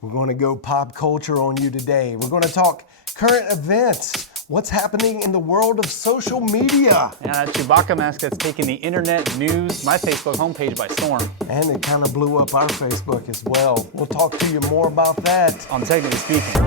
We're going to go pop culture on you today. We're going to talk current events, what's happening in the world of social media. And that Chewbacca mask that's taking the internet, news, my Facebook homepage by storm. And it kind of blew up our Facebook as well. We'll talk to you more about that. On Technically Speaking.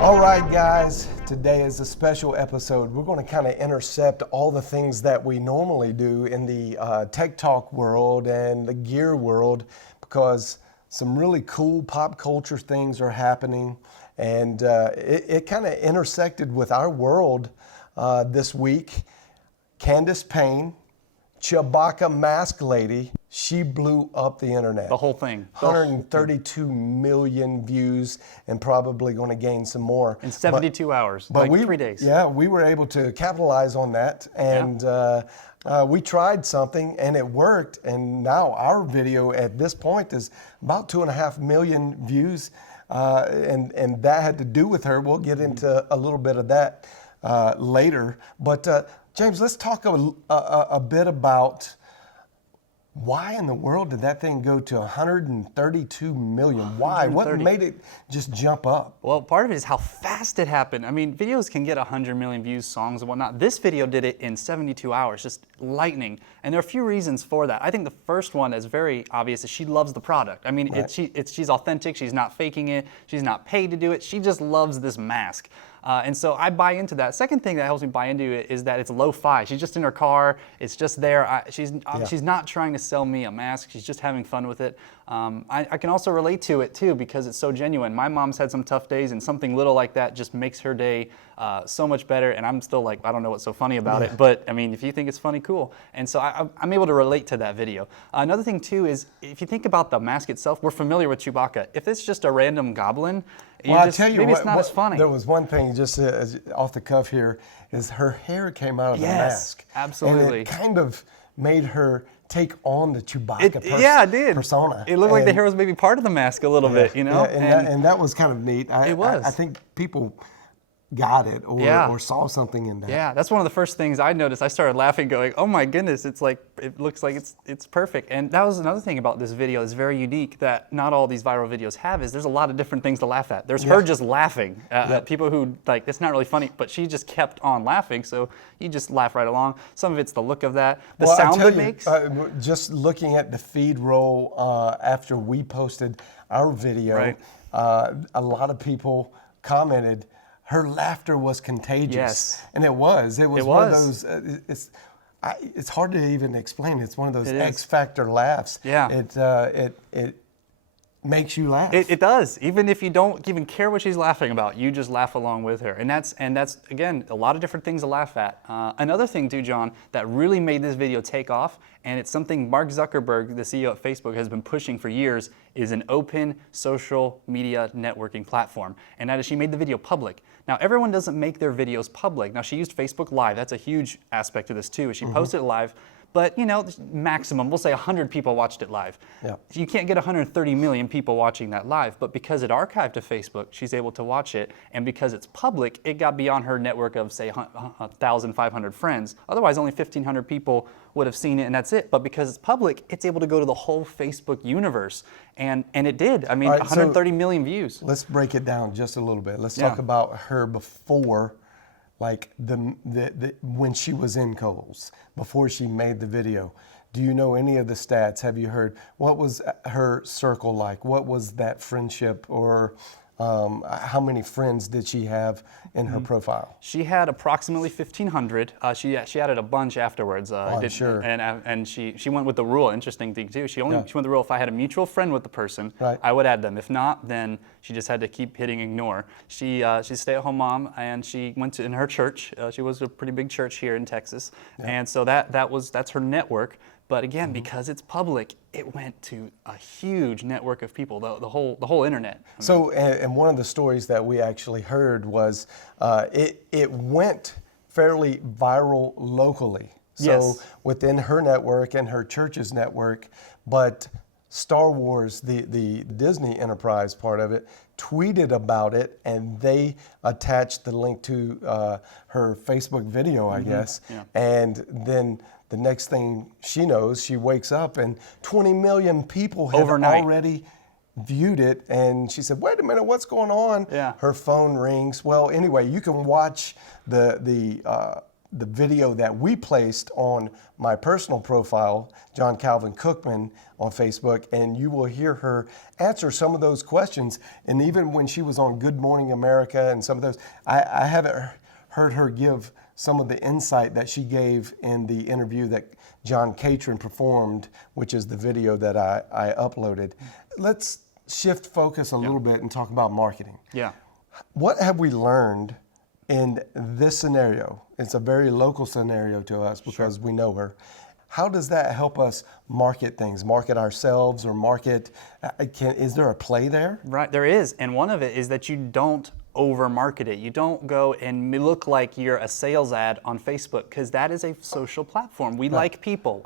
All right, guys, today is a special episode. We're going to kind of intercept all the things that we normally do in the tech talk world and the gear world, because some really cool pop culture things are happening. And it kind of intersected with our world this week. Candace Payne, Chewbacca mask lady, she blew up the internet. The whole thing. 132 million views and probably going to gain some more. In 72 hours, like 3 days. Yeah, we were able to capitalize on that. And we tried something and it worked. And now our video at this point is about 2.5 million views. And that had to do with her. We'll get into a little bit of that later. But James, let's talk a bit about why in the world did that thing go to 132 million? Why? 130. What made it just jump up? Well, part of it is how fast it happened. I mean, videos can get 100 million views, songs and whatnot. This video did it in 72 hours, just lightning. And there are a few reasons for that. I think the first one is very obvious, is she loves the product. I mean, Right. she's authentic, she's not faking it, she's not paid to do it, she just loves this mask. And so I buy into that. Second thing that helps me buy into it is that it's lo-fi. She's just in her car. It's just there. She's not trying to sell me a mask. She's just having fun with it. I can also relate to it too because it's so genuine. My mom's had some tough days, and something little like that just makes her day so much better. And I'm still like, I don't know what's so funny about it. But I mean, if you think it's funny, cool. And so I'm able to relate to that video. Another thing too is if you think about the mask itself, we're familiar with Chewbacca. If it's just a random goblin, I'll tell you maybe what, it's not as funny. There was one thing just off the cuff here, is her hair came out of the mask. Absolutely. And it kind of made her take on the Chewbacca it did. persona. It looked like the hair was maybe part of the mask a little bit, you know? Yeah, and that was kind of neat. It was. I think people got it or saw something in that. Yeah, that's one of the first things I noticed. I started laughing going, oh my goodness, it's like, it looks like it's perfect. And that was another thing about this video that's very unique that not all these viral videos have is there's a lot of different things to laugh at. There's her just laughing at people who like, it's not really funny, but she just kept on laughing. So you just laugh right along. Some of it's the look of that, the sound it makes. Just looking at the feed roll after we posted our video, a lot of people commented, her laughter was contagious. Yes. And it was. It was one of those, it's hard to even explain. It's one of those X Factor laughs. Yeah. It makes you laugh. It does. Even if you don't even care what she's laughing about, you just laugh along with her. And that's again, a lot of different things to laugh at. Another thing too, John, that really made this video take off, and it's something Mark Zuckerberg, the CEO of Facebook, has been pushing for years, is an open social media networking platform. And that is, she made the video public. Now, everyone doesn't make their videos public. Now, she used Facebook Live. That's a huge aspect of this too, is she posted it live. But, you know, maximum, we'll say 100 people watched it live. Yeah. You can't get 130 million people watching that live, but because it archived to Facebook, she's able to watch it. And because it's public, it got beyond her network of, say, 1,500 friends. Otherwise, only 1,500 people would have seen it, and that's it. But because it's public, it's able to go to the whole Facebook universe. And it did. I mean, 130 million views. Let's break it down just a little bit. Let's talk about her before, like when she was in Kohl's, before she made the video. Do you know any of the stats? Have you heard? What was her circle like? What was that friendship, or how many friends did she have in her profile? She had approximately 1,500. She added a bunch afterwards. Sure. And she went with the rule. Interesting thing too. She went with the rule. If I had a mutual friend with the person, I would add them. If not, then she just had to keep hitting ignore. She's a stay-at-home mom, and she went to in her church. She was a pretty big church here in Texas, and so that's her network. But again, because it's public, it went to a huge network of people, the whole internet. So, and one of the stories that we actually heard was it went fairly viral locally. So within her network and her church's network, but Star Wars, the Disney Enterprise part of it, tweeted about it, and they attached the link to her Facebook video, I guess. Yeah. And then the next thing she knows, she wakes up and 20 million people have Overnight. already viewed it. And she said, wait a minute, what's going on? Yeah. Her phone rings. Well, anyway, you can watch the video that we placed on my personal profile, John Calvin Cookman, on Facebook, and you will hear her answer some of those questions. And even when she was on Good Morning America and some of those, I haven't heard her give some of the insight that she gave in the interview that John Catron performed, which is the video that I uploaded. Let's shift focus a little bit and talk about marketing. Yeah. What have we learned in this scenario? It's a very local scenario to us because we know her. How does that help us market things, market ourselves, or market? Is there a play there? Right, there is. And one of it is that you don't over market it. You don't go and look like you're a sales ad on Facebook, because that is a social platform. We like people.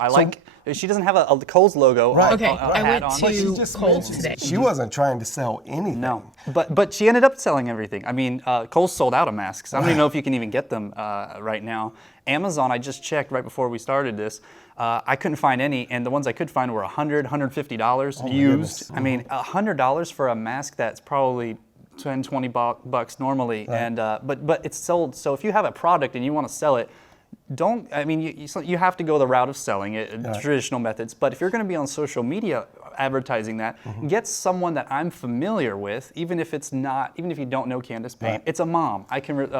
She doesn't have a Kohl's logo. Right. Okay, on, I went on. to Kohl's today. She wasn't trying to sell anything. No, but she ended up selling everything. I mean, Kohl's sold out of masks. I don't even know if you can even get them right now. Amazon, I just checked right before we started this. I couldn't find any, and the ones I could find were $100, $150 used. I mean, $100 for a mask that's probably 10, 20 bucks normally, Right. and but it's sold. So if you have a product and you want to sell it, you have to go the route of selling it, traditional methods. But if you're going to be on social media advertising that, get someone that I'm familiar with, even if you don't know Candace Payne. Right. It's a mom.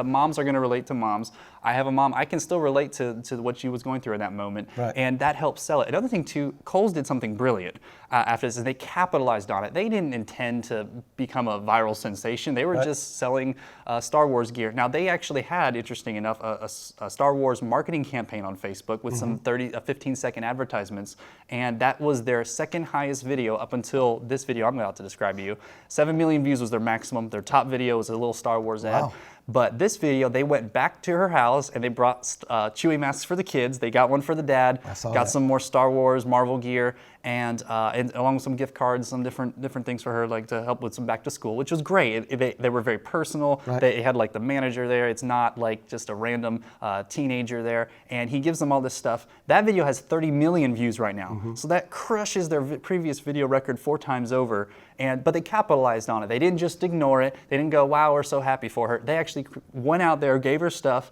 Moms are going to relate to moms. I have a mom. I can still relate to what she was going through in that moment, Right. and that helps sell it. Another thing too, Kohl's did something brilliant after this, is they capitalized on it. They didn't intend to become a viral sensation. They were just selling Star Wars gear. Now they actually had, interesting enough, a Star Wars marketing campaign on Facebook with some 15-second advertisements, and that was their second highest video up until this video I'm about to describe to you. 7 million views was their maximum. Their top video was a little Star Wars ad. Wow. But this video, they went back to her house and they brought Chewie masks for the kids. They got one for the dad. saw got that. some more Star Wars, Marvel gear, and along with some gift cards, some different things for her, like to help with some back to school, which was great. They were very personal. Right. They had like the manager there. It's not like just a random teenager there. And he gives them all this stuff. That video has 30 million views right now. So that crushes their previous video record 4 times over. But they capitalized on it. They didn't just ignore it. They didn't go, wow, we're so happy for her. They actually went out there, gave her stuff.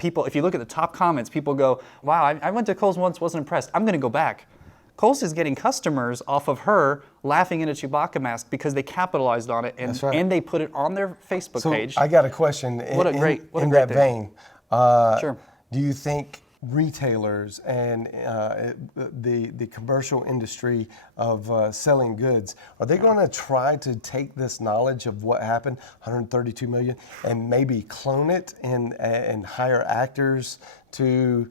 People, if you look at the top comments, people go, wow, I went to Kohl's once, wasn't impressed. I'm going to go back. Kohl's is getting customers off of her laughing in a Chewbacca mask because they capitalized on it, and, That's right. and they put it on their Facebook page. I got a question What a great in thing. that vein. Sure. Do you think retailers and the commercial industry of selling goods, are they going to try to take this knowledge of what happened, 132 million, and maybe clone it and hire actors to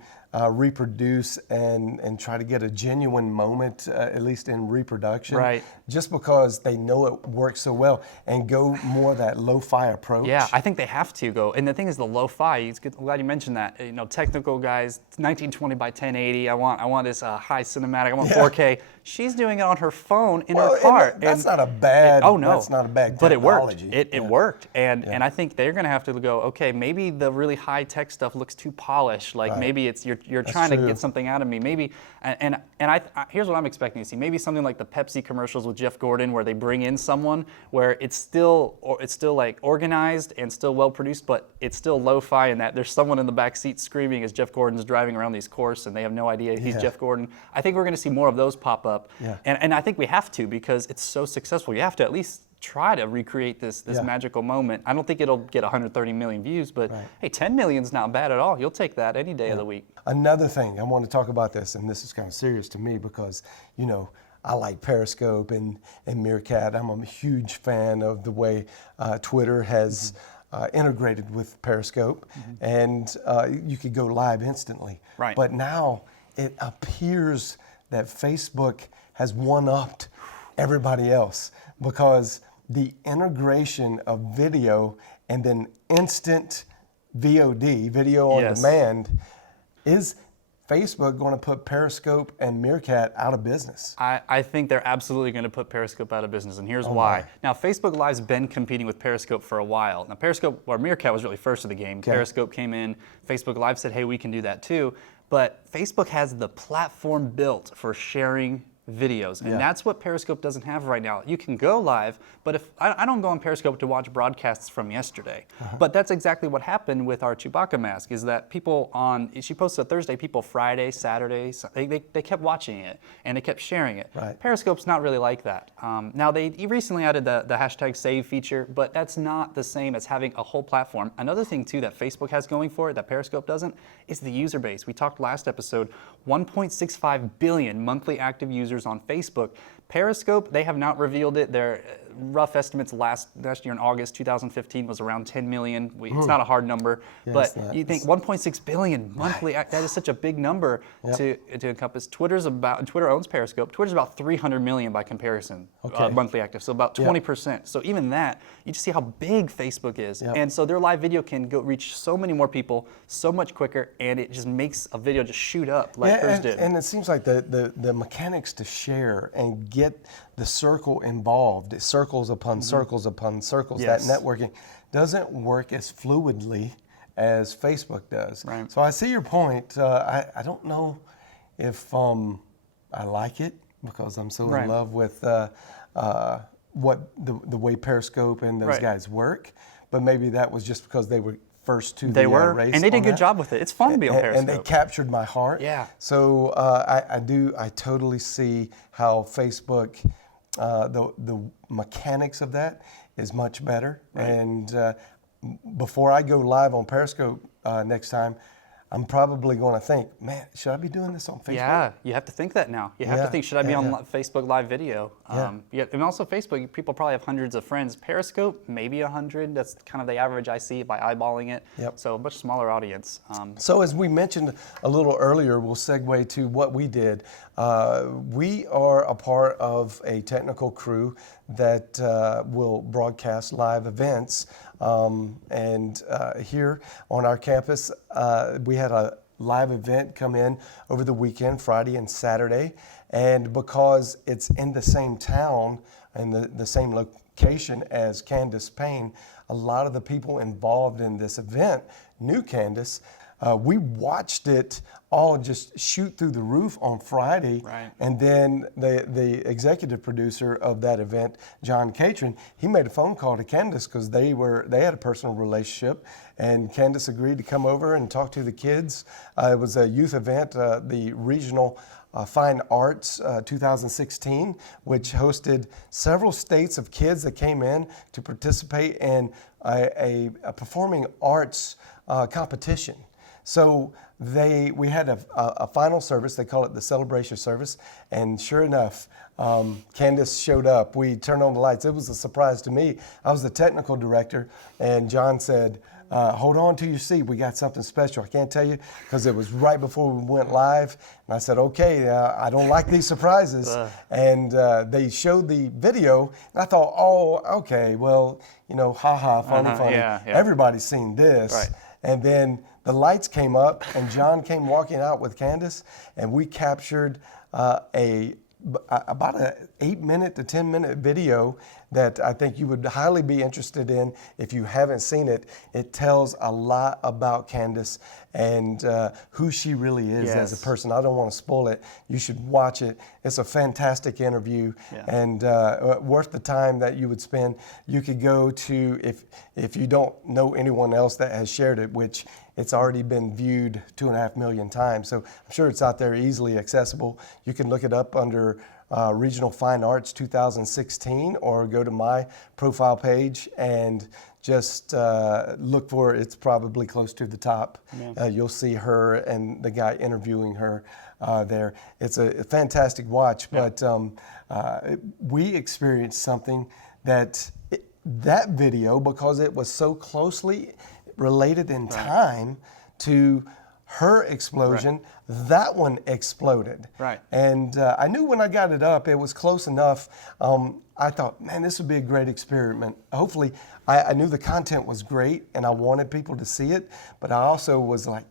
reproduce and try to get a genuine moment, at least in reproduction, Right. just because they know it works so well, and go more that lo-fi approach? Yeah, I think they have to go. And the thing is, the lo-fi. I'm glad you mentioned that. You know, technical guys, 1920 by 1080. I want this high cinematic. I want 4K. She's doing it on her phone in her car. That's not a bad. Oh no, that's not a bad but it worked. technology. It worked, and I think they're going to have to go. Okay, maybe the really high tech stuff looks too polished. Like maybe it's you're trying to true. get something out of me. Maybe and here's what I'm expecting to see. Maybe something like the Pepsi commercials with Jeff Gordon, where they bring in someone where it's still like organized and still well produced, but it's still lo-fi in that there's someone in the back seat screaming as Jeff Gordon's driving around these courses, and they have no idea he's Jeff Gordon. I think we're going to see more of those pop up, and I think we have to, because it's so successful. You have to at least try to recreate this magical moment. I don't think it'll get 130 million views, but hey, 10 million's not bad at all. You'll take that any day of the week. Another thing, I want to talk about this, and this is kind of serious to me because, you know, I like Periscope and Meerkat. I'm a huge fan of the way Twitter has integrated with Periscope, and you could go live instantly. Right. But now it appears that Facebook has one-upped everybody else, because the integration of video and then instant VOD, video on demand, is Facebook going to put Periscope and Meerkat out of business? I think they're absolutely going to put Periscope out of business, and here's why. Now, Facebook Live's been competing with Periscope for a while. Now, Periscope, or Meerkat was really first of the game. Okay. Periscope came in, Facebook Live said, hey, we can do that too. But Facebook has the platform built for sharing videos, and that's what Periscope doesn't have right now. You can go live, but if I don't go on Periscope to watch broadcasts from yesterday, but that's exactly what happened with our Chewbacca mask, is that people she posted Thursday, people Friday, Saturday, they kept watching it, and they kept sharing it. Right. Periscope's not really like that. Now, they recently added the hashtag save feature, but that's not the same as having a whole platform. Another thing, too, that Facebook has going for it that Periscope doesn't is the user base. We talked last episode, 1.65 billion monthly active users on Facebook. Periscope, they have not revealed it. Their rough estimates last year in August 2015 was around 10 million. It's not a hard number, but you think 1.6 billion monthly, that is such a big number to encompass. Twitter owns Periscope. Twitter's about 300 million by comparison, monthly active, so about 20%. So even that, you just see how big Facebook is. And so their live video can go reach so many more people so much quicker, and it just makes a video just shoot up like hers did. And it seems like the mechanics to share and get the circle involved, circles upon circles upon circles, that networking doesn't work as fluidly as Facebook does. Right. So I see your point. I don't know if I like it because I'm so in love with what the way Periscope and those guys work, but maybe that was just because they were first to the race. And they did a good job with it. It's fun to be on Periscope. And they captured my heart. Yeah. So I totally see how Facebook, the mechanics of that is much better. Right. And before I go live on Periscope next time, I'm probably going to think, man, should I be doing this on Facebook? Yeah, you have to think that now. You have to think, should I be on Facebook Live video? And also Facebook, people probably have hundreds of friends. Periscope, maybe 100. That's kind of the average I see by eyeballing it. So a much smaller audience. So as we mentioned a little earlier, we'll segue to what we did. We are a part of a technical crew that will broadcast live events. And here on our campus, we had a live event come in over the weekend, Friday and Saturday. And because it's in the same town and the same location as Candace Payne, a lot of the people involved in this event knew Candace. We watched it all just shoot through the roof on Friday. Right. And then the executive producer of that event, John Catron, he made a phone call to Candace because they had a personal relationship, and Candace agreed to come over and talk to the kids. It was a youth event, the Regional Fine Arts 2016, which hosted several states of kids that came in to participate in a performing arts competition. So we had a final service. They call it the celebration service, and sure enough, Candace showed up. We turned on the lights. It was a surprise to me. I was the technical director, and John said, hold on to your seat. We got something special. I can't tell you because it was right before we went live. And I said, okay, I don't like these surprises. And they showed the video, and I thought, oh, okay, well, funny. Everybody's seen this. Right. And then the lights came up, and John came walking out with Candace, and we captured about an 8-minute to 10-minute video that I think you would highly be interested in if you haven't seen it. It tells a lot about Candace and who she really is as a person. I don't want to spoil it. You should watch it. It's a fantastic interview and worth the time that you would spend. You could go to, if you don't know anyone else that has shared it, which it's already been viewed 2.5 million times. So I'm sure it's out there easily accessible. You can look it up under Regional Fine Arts 2016 or go to my profile page and just look for it. It's probably close to the top. You'll see her and the guy interviewing her there. It's a fantastic watch, but we experienced something that video, because it was so closely related in time to her explosion, that one exploded. Right. And I knew when I got it up, it was close enough. I thought, man, this would be a great experiment. Hopefully, I knew the content was great and I wanted people to see it, but I also was like,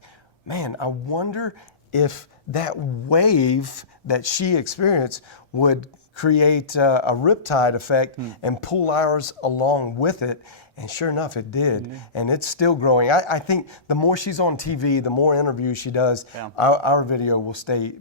man, I wonder if that wave that she experienced would create a riptide effect and pull ours along with it. And sure enough, it did. And it's still growing. I think the more she's on TV, the more interviews she does, our video will stay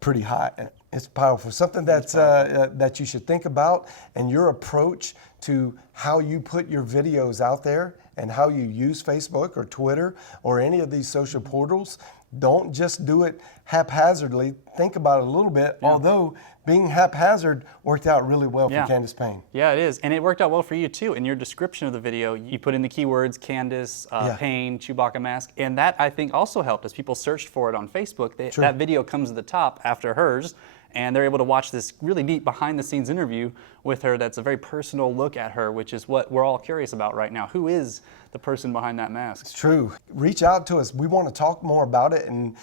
pretty high. It's powerful. Something that's that you should think about, and your approach to how you put your videos out there and how you use Facebook or Twitter or any of these social portals. Don't just do it haphazardly. Think about it a little bit, although being haphazard worked out really well for Candace Payne. Yeah, it is. And it worked out well for you too. In your description of the video, you put in the keywords Candace Payne, Chewbacca mask, and that I think also helped as people searched for it on Facebook. That video comes to the top after hers, and they're able to watch this really neat behind-the-scenes interview with her that's a very personal look at her, which is what we're all curious about right now. Who is the person behind that mask? It's true. Reach out to us. We want to talk more about it and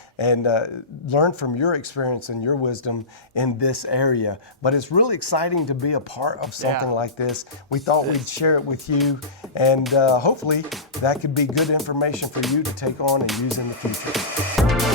learn from your experience and your wisdom in this area. But it's really exciting to be a part of something like this. We thought we'd share it with you, and hopefully that could be good information for you to take on and use in the future.